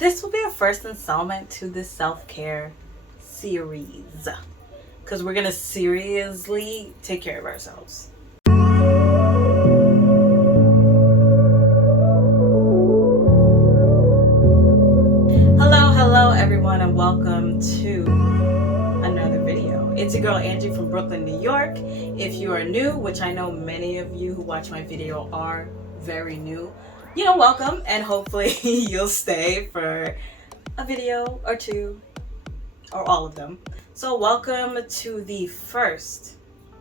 This will be our first installment to the self-care series because we're gonna seriously take care of ourselves. Hello everyone, and welcome to another video. It's your girl Angie from Brooklyn, New York. If you are new, which I know many of you who watch my video are very new, welcome, and hopefully you'll stay for a video or two or all of them. So welcome to the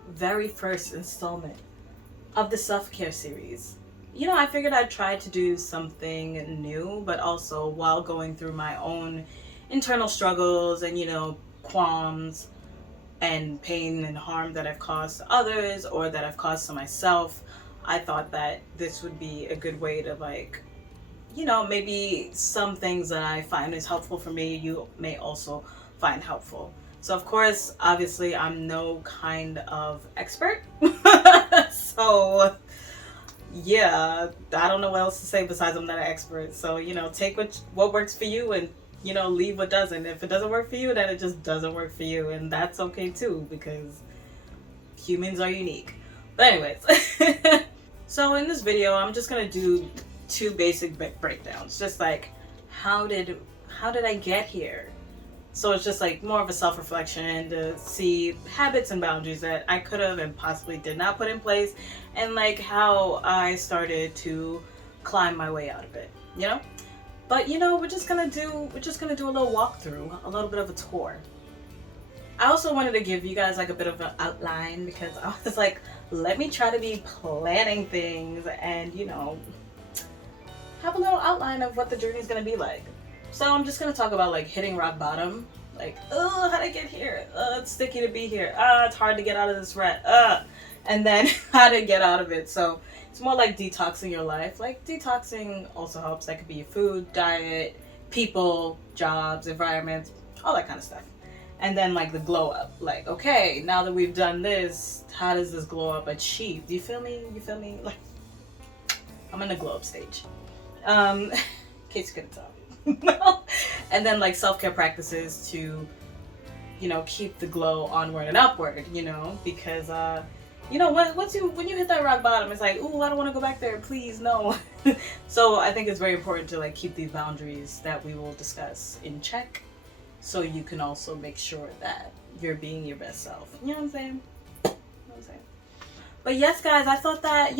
very first installment of the self-care series. I figured I'd try to do something new, but also while going through my own internal struggles and qualms and pain and harm that I've caused to others or that I've caused to myself, I thought that this would be a good way to maybe some things that I find is helpful for me, you may also find helpful. So of course, obviously, I'm no kind of expert. So yeah, I don't know what else to say besides I'm not an expert. So, take what works for you and, leave what doesn't. If it doesn't work for you, then it just doesn't work for you. And that's okay too, because humans are unique. But anyways, so in this video, I'm just going to do two basic breakdowns. Just like, how did I get here? So it's just like more of a self-reflection to see habits and boundaries that I could have and possibly did not put in place, and like how I started to climb my way out of it, But we're just gonna do a little walkthrough, a little bit of a tour. I also wanted to give you guys like a bit of an outline because I was like, let me try to be planning things and have a little outline of what the journey is gonna be like. So I'm just gonna talk about like hitting rock bottom, like, oh, how'd I get here? It's sticky to be here. It's hard to get out of this rut. And then how to get out of it. So it's more like detoxing your life. Like detoxing also helps. That could be your food, diet, people, jobs, environments, all that kind of stuff. And then like the glow up. Like, okay, now that we've done this, how does this glow up achieve? Do you feel me? Like, I'm in the glow up stage. In case you couldn't tell. And then like self-care practices to keep the glow onward and upward, because when you hit that rock bottom, it's like, ooh, I don't want to go back there, please, no. So I think it's very important to like keep these boundaries that we will discuss in check, so you can also make sure that you're being your best self. You know what I'm saying? But yes, guys, I thought that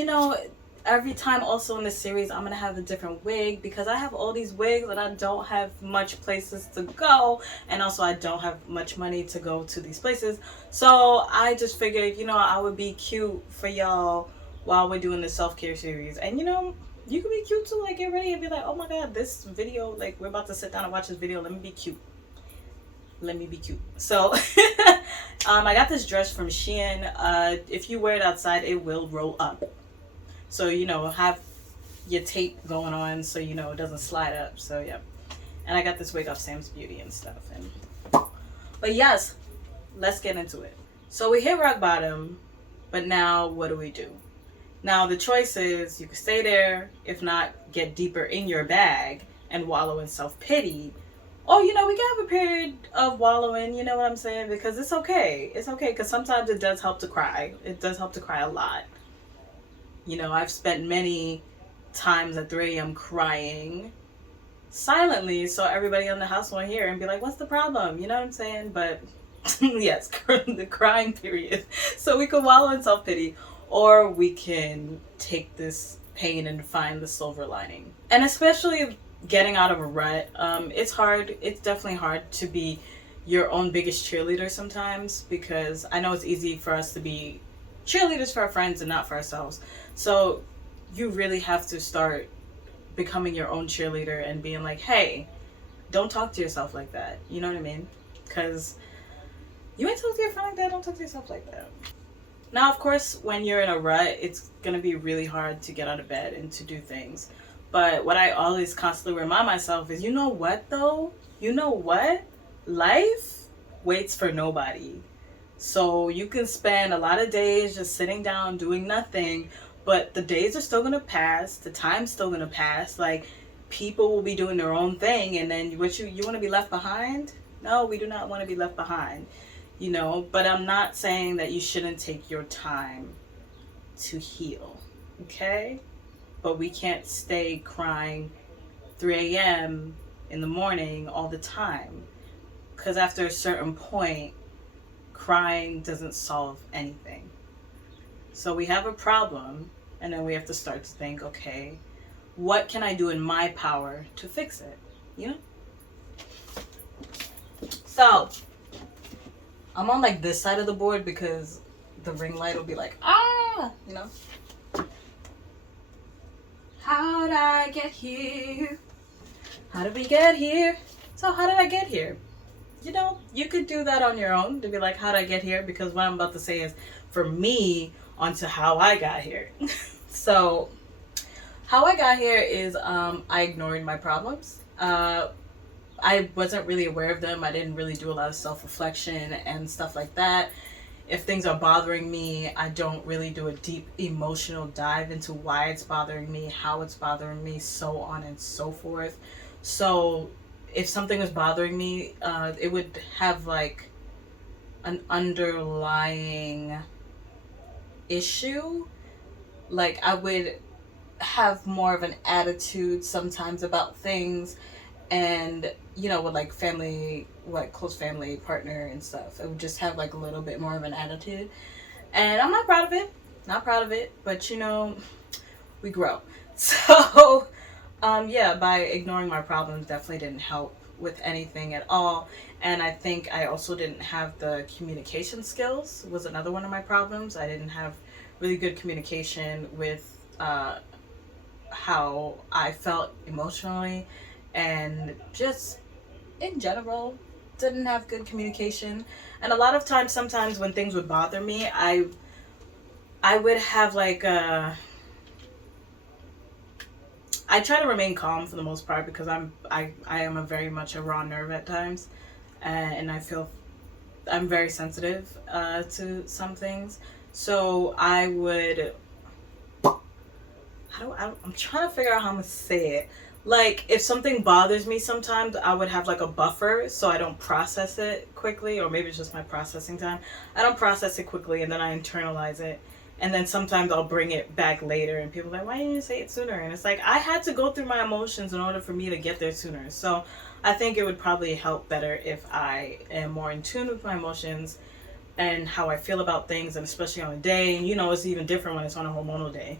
every time also in this series I'm gonna have a different wig, because I have all these wigs and I don't have much places to go, and also I don't have much money to go to these places. So I just figured I would be cute for y'all while we're doing the self-care series. And you can be cute too, like get ready and be like, oh my god, this video, like we're about to sit down and watch this video, let me be cute. So I got this dress from Shein. If you wear it outside, it will roll up. So, have your tape going on so, it doesn't slide up. So, yeah. And I got this wig off Sam's Beauty and stuff. But yes, let's get into it. So we hit rock bottom, but now what do we do? Now the choice is you can stay there, if not get deeper in your bag and wallow in self-pity. Or, we can have a period of wallowing, you know what I'm saying? Because it's okay. It's okay, because sometimes it does help to cry. It does help to cry a lot. I've spent many times at 3 a.m. crying silently, so everybody in the house won't hear and be like, what's the problem? You know what I'm saying? But yes, the crying period. So we can wallow in self-pity, or we can take this pain and find the silver lining. And especially getting out of a rut, it's hard. It's definitely hard to be your own biggest cheerleader sometimes, because I know it's easy for us to be cheerleaders for our friends and not for ourselves. So you really have to start becoming your own cheerleader and being like, hey, don't talk to yourself like that. You know what I mean? Because you ain't talk to your friend like that, don't talk to yourself like that. Now, of course, when you're in a rut, it's going to be really hard to get out of bed and to do things. But what I always constantly remind myself is, life waits for nobody. So you can spend a lot of days just sitting down doing nothing, but the days are still going to pass. The time's still going to pass. Like, people will be doing their own thing, and then you want to be left behind? No, we do not want to be left behind, you know. But I'm not saying that you shouldn't take your time to heal, okay? But we can't stay crying 3 a.m. in the morning all the time, because after a certain point, crying doesn't solve anything. So we have a problem, and then we have to start to think, okay, what can I do in my power to fix it? You know? So, I'm on like this side of the board because the ring light will be like, you know? How did I get here? How did we get here? So how did I get here? You know, you could do that on your own to be like, how did I get here? Because what I'm about to say is for me onto how I got here. So how I got here is I ignored my problems. I wasn't really aware of them. I didn't really do a lot of self-reflection and stuff like that. If things are bothering me, I don't really do a deep emotional dive into why it's bothering me, how it's bothering me, so on and so forth. So if something was bothering me, it would have like an underlying issue. Like I would have more of an attitude sometimes about things, and you know, with like family, like close family partner and stuff, it would just have like a little bit more of an attitude, and I'm not proud of it, but you know, we grow. So yeah, by ignoring my problems definitely didn't help with anything at all. And I think I also didn't have the communication skills, was another one of my problems. I didn't have really good communication with how I felt emotionally, and just in general didn't have good communication. And a lot of times, sometimes when things would bother me, I would have like I try to remain calm for the most part, because I am a very much a raw nerve at times, and I feel I'm very sensitive to some things. So I would, I'm trying to figure out how I'm gonna say it. Like if something bothers me, sometimes I would have like a buffer so I don't process it quickly, or maybe it's just my processing time. I don't process it quickly, and then I internalize it. And then sometimes I'll bring it back later, and people are like, why didn't you say it sooner? And it's like, I had to go through my emotions in order for me to get there sooner. So I think it would probably help better if I am more in tune with my emotions and how I feel about things, and especially on a day. And you know, it's even different when it's on a hormonal day.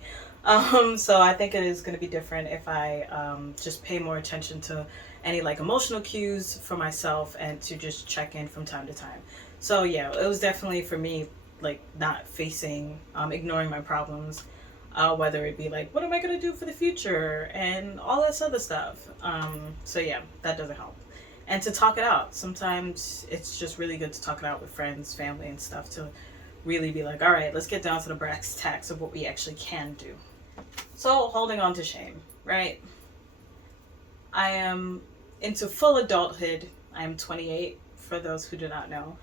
So I think it is going to be different if I just pay more attention to any like emotional cues for myself, and to just check in from time to time. So yeah, it was definitely for me like not facing, ignoring my problems, whether it be like, what am I going to do for the future and all this other stuff. So yeah, that doesn't help. And to talk it out. Sometimes it's just really good to talk it out with friends, family and stuff, to really be like, all right, let's get down to the brass tacks of what we actually can do. So holding on to shame, right? I am into full adulthood. I am 28, for those who do not know.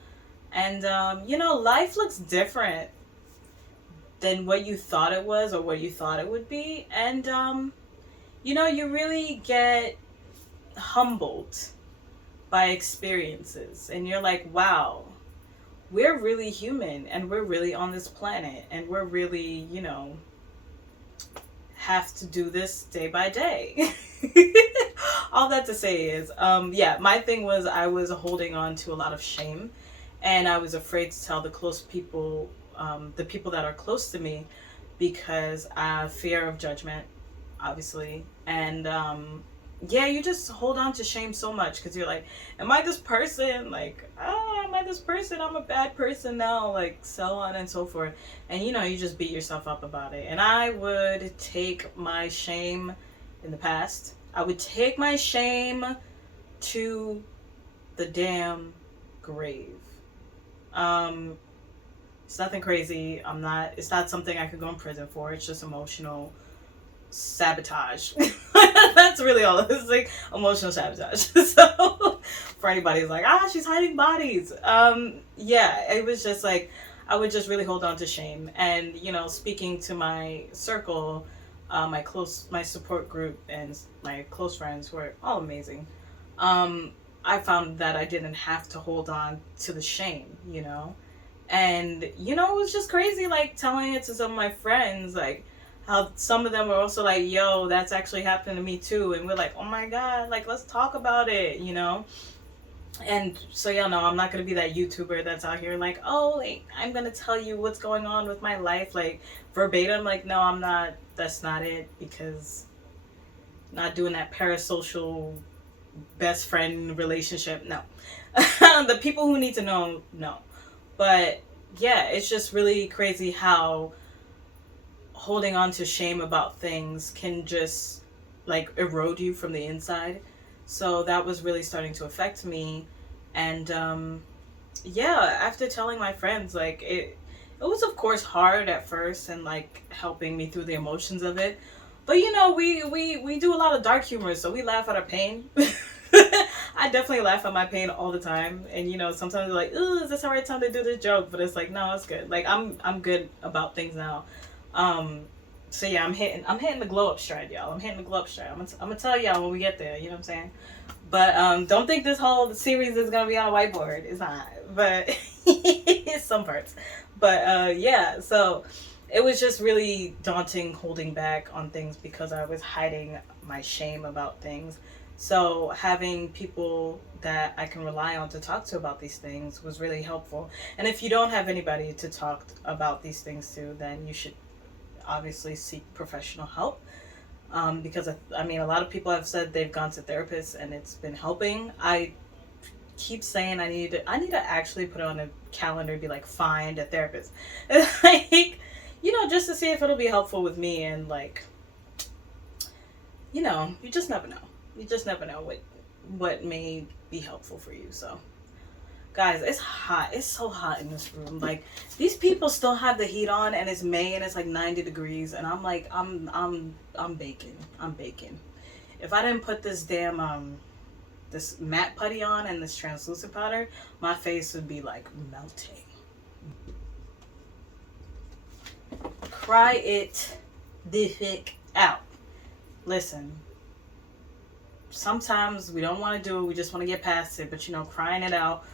And, you know, life looks different than what you thought it was or what you thought it would be. And, you know, you really get humbled by experiences. And you're like, wow, we're really human, and we're really on this planet, and we're really, you know, have to do this day by day. All that to say is, yeah, my thing was I was holding on to a lot of shame. And I was afraid to tell the close people, the people that are close to me, because fear of judgment, obviously. And yeah, you just hold on to shame so much, because you're like, am I this person? Like, am I this person? I'm a bad person now, like so on and so forth. And you know, you just beat yourself up about it. And I would take my shame in the past. I would take my shame to the damn grave. It's nothing crazy. It's not something I could go in prison for. It's just emotional sabotage. That's really all it is, like emotional sabotage. So for anybody who's like, she's hiding bodies. Yeah, it was just like, I would just really hold on to shame. And, you know, speaking to my circle, my support group and my close friends who are all amazing. I found that I didn't have to hold on to the shame, you know? And, you know, it was just crazy, like, telling it to some of my friends, like, how some of them were also like, yo, that's actually happened to me too. And we're like, oh my God, like, let's talk about it, you know? And so, yeah, no, I'm not going to be that YouTuber that's out here like, oh, like, I'm going to tell you what's going on with my life, like, verbatim. Like, no, I'm not. That's not it, because not doing that parasocial best friend relationship. No. The people who need to know, no. But yeah, it's just really crazy how holding on to shame about things can just like erode you from the inside. So that was really starting to affect me. And yeah, after telling my friends, like it was of course hard at first and like helping me through the emotions of it. But you know, we do a lot of dark humor, so we laugh at our pain. I definitely laugh at my pain all the time, and you know, sometimes like, ooh, is this the right time to do this joke? But it's like, no, it's good. Like I'm good about things now. Um, so yeah, I'm hitting the glow up stride, y'all. I'm hitting the glow up stride. I'm gonna tell y'all when we get there. You know what I'm saying? But don't think this whole series is gonna be on a whiteboard. It's not, but some parts. But yeah, so it was just really daunting holding back on things because I was hiding my shame about things. So having people that I can rely on to talk to about these things was really helpful. And if you don't have anybody to talk about these things to, then you should obviously seek professional help. Because I mean, a lot of people have said they've gone to therapists and it's been helping. I keep saying I need to actually put it on a calendar and be like, find a therapist. Like, you know, just to see if it'll be helpful with me. And like, you know, you just never know. You just never know what may be helpful for you. So guys, it's hot. It's so hot in this room. Like, these people still have the heat on and it's May and it's like 90 degrees and I'm like, I'm baking. I'm baking. If I didn't put this damn this matte putty on and this translucent powder, my face would be like melting. Cry it the heck out. Listen, sometimes we don't want to do it, we just want to get past it, but you know, crying it out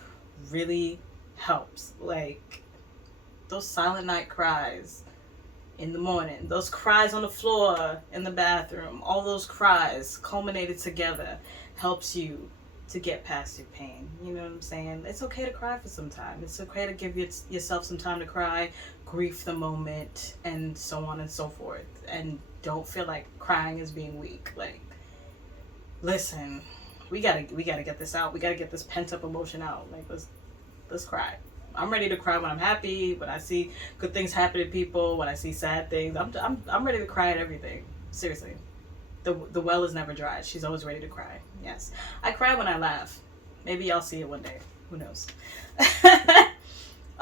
really helps. Like, those silent night cries in the morning, those cries on the floor in the bathroom, all those cries culminated together helps you to get past your pain. You know what I'm saying? It's okay to cry for some time. It's okay to give yourself some time to cry, grieve the moment, and so on and so forth. And don't feel like crying is being weak. Like, listen, we gotta get this out. We gotta get this pent up emotion out. Like, let's cry. I'm ready to cry when I'm happy, when I see good things happen to people, when I see sad things. I'm ready to cry at everything. Seriously. The well is never dry. She's always ready to cry. Yes. I cry when I laugh. Maybe y'all see it one day. Who knows?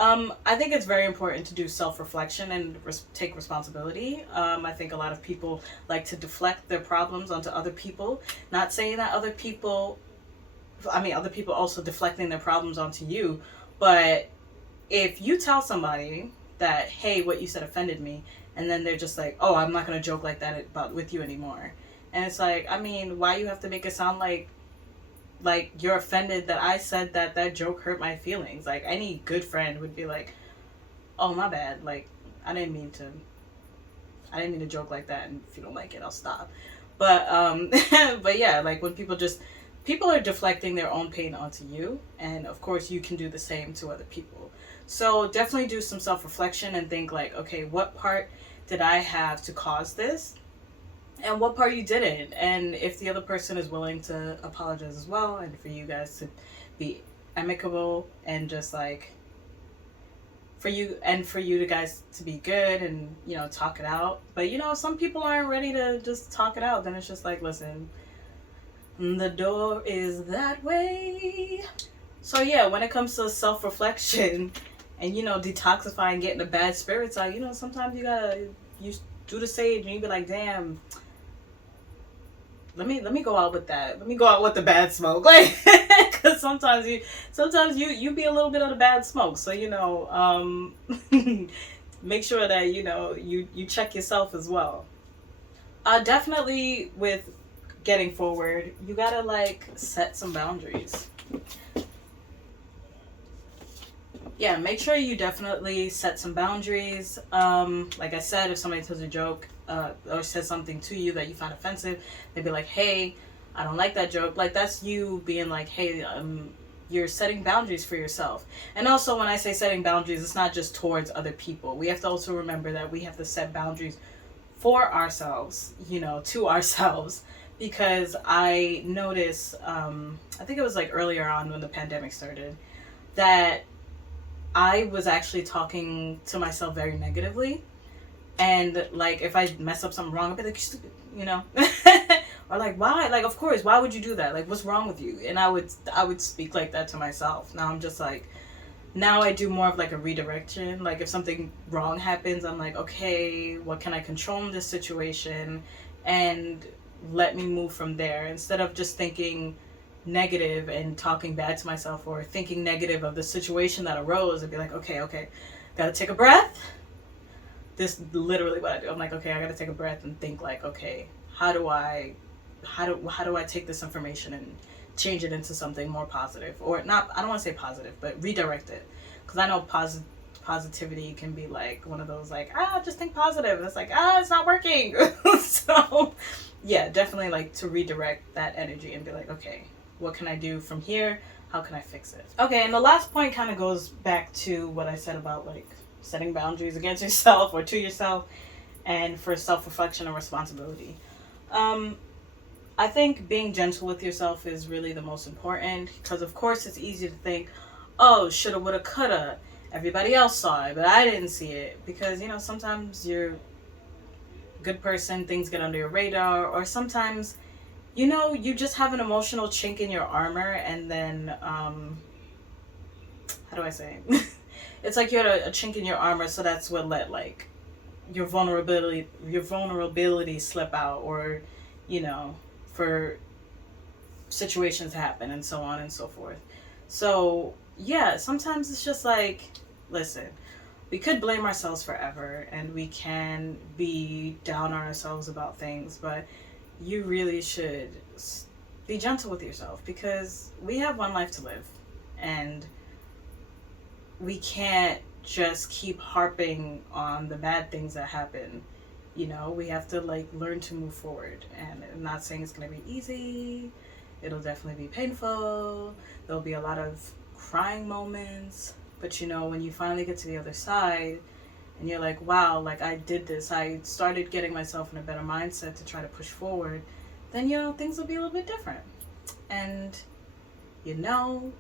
I think it's very important to do self-reflection and take responsibility. I think a lot of people like to deflect their problems onto other people. Not saying that other people also deflecting their problems onto you. But if you tell somebody that, hey, what you said offended me, and then they're just like, oh, I'm not going to joke like that with you anymore. And it's like, I mean, why you have to make it sound like you're offended that I said that joke hurt my feelings? Like, any good friend would be like, oh, my bad. Like, I didn't mean to joke like that. And if you don't like it, I'll stop. But, but yeah, like when people are deflecting their own pain onto you. And of course you can do the same to other people. So definitely do some self-reflection and think like, okay, what part did I have to cause this? And what part you didn't, and if the other person is willing to apologize as well, and for you guys to be amicable and just like for you to guys to be good and, you know, talk it out. But you know, some people aren't ready to just talk it out. Then it's just like, listen, the door is that way. So yeah, when it comes to self-reflection and, you know, detoxifying, getting the bad spirits out, you know, sometimes you do the sage and you be like, damn, let me go out with that. Let me go out with the bad smoke. Like, because sometimes you be a little bit of the bad smoke. So, you know, make sure that, you know, you check yourself as well. Definitely with getting forward, you gotta like set some boundaries. Yeah, make sure you definitely set some boundaries. Like I said, if somebody tells a joke or says something to you that you find offensive, they'd be like, "Hey, I don't like that joke." Like that's you being like, "Hey, you're setting boundaries for yourself." And also, when I say setting boundaries, it's not just towards other people. We have to also remember that we have to set boundaries for ourselves, to ourselves. Because I noticed, I think it was like earlier on when the pandemic started, that I was actually talking to myself very negatively. And like, if I mess up something wrong, I'd be like, "You stupid," or like, "Why? Like, of course, why would you do that? Like, what's wrong with you?" And I would speak like that to myself. Now I'm just like, now I do more of like a redirection. Like if something wrong happens, I'm like, okay, what can I control in this situation, and let me move from there, instead of just thinking negative and talking bad to myself, or thinking negative of the situation that arose. I'd be like, okay, gotta take a breath. This is literally what I do. I'm like, okay, I gotta take a breath and think like, okay, how do I take this information and change it into something more positive, or not? I don't want to say positive, but redirect it, because I know positivity can be like one of those like, just think positive. It's like, it's not working. So yeah, definitely like to redirect that energy and be like, okay, what can I do from here? How can I fix it? Okay, and the last point kind of goes back to what I said about like setting boundaries against yourself or to yourself, and for self-reflection and responsibility. Um, I think being gentle with yourself is really the most important, because of course it's easy to think, oh, shoulda, woulda, coulda. Everybody else saw it, but I didn't see it. Because, sometimes you're a good person, things get under your radar, or sometimes, you just have an emotional chink in your armor, and then, how do I say it? It's like you had a chink in your armor, so that's what let, like, your vulnerability slip out, or, for situations to happen, and so on and so forth. So yeah, sometimes it's just like, listen, we could blame ourselves forever, and we can be down on ourselves about things, but you really should be gentle with yourself, because we have one life to live, and we can't just keep harping on the bad things that happen. We have to like learn to move forward. And I'm not saying it's going to be easy. It'll definitely be painful. There'll be a lot of crying moments. But when you finally get to the other side and you're like, wow, like I did this, I started getting myself in a better mindset to try to push forward, then things will be a little bit different. And you'll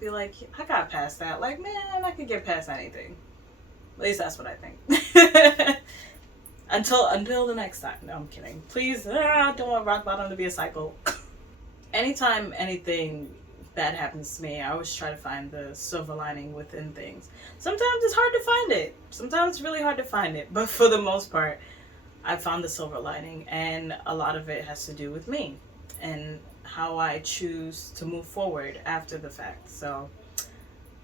be like, I got past that. Like, man, I could get past anything. At least that's what I think. Until the next time. No, I'm kidding. Please, I don't want rock bottom to be a cycle. Anytime anything bad happens to me, I always try to find the silver lining within things. Sometimes it's hard to find it. Sometimes it's really hard to find it. But for the most part, I found the silver lining. And a lot of it has to do with me and how I choose to move forward after the fact. So,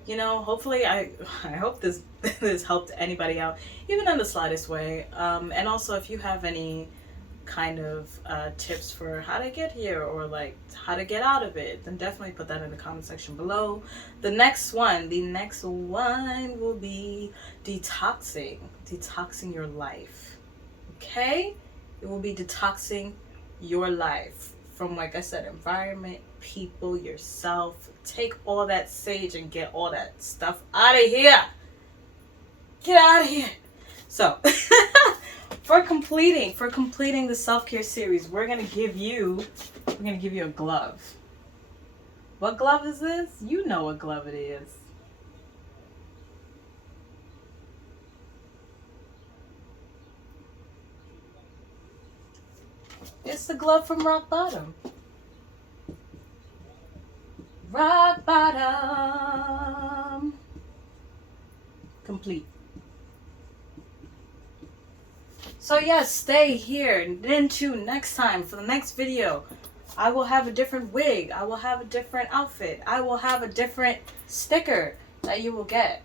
hopefully I hope this this helped anybody out, even in the slightest way. And also, if you have any kind of tips for how to get here, or like how to get out of it, then definitely put that in the comment section below. The next one will be detoxing your life. Okay, it will be detoxing your life from, like I said, environment, people, yourself. Take all that sage and get all that stuff out of here. Get out of here. So for completing the self-care series, we're gonna give you a glove. What glove is this? You know what glove it is. It's the glove from Rock Bottom. Rock Bottom. Complete. So yes, stay here. And then too, next time for the next video, I will have a different wig. I will have a different outfit. I will have a different sticker that you will get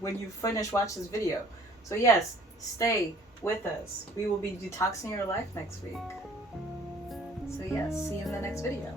when you finish watch this video. So yes, stay with us. We will be detoxing your life next week. So yes, see you in the next video.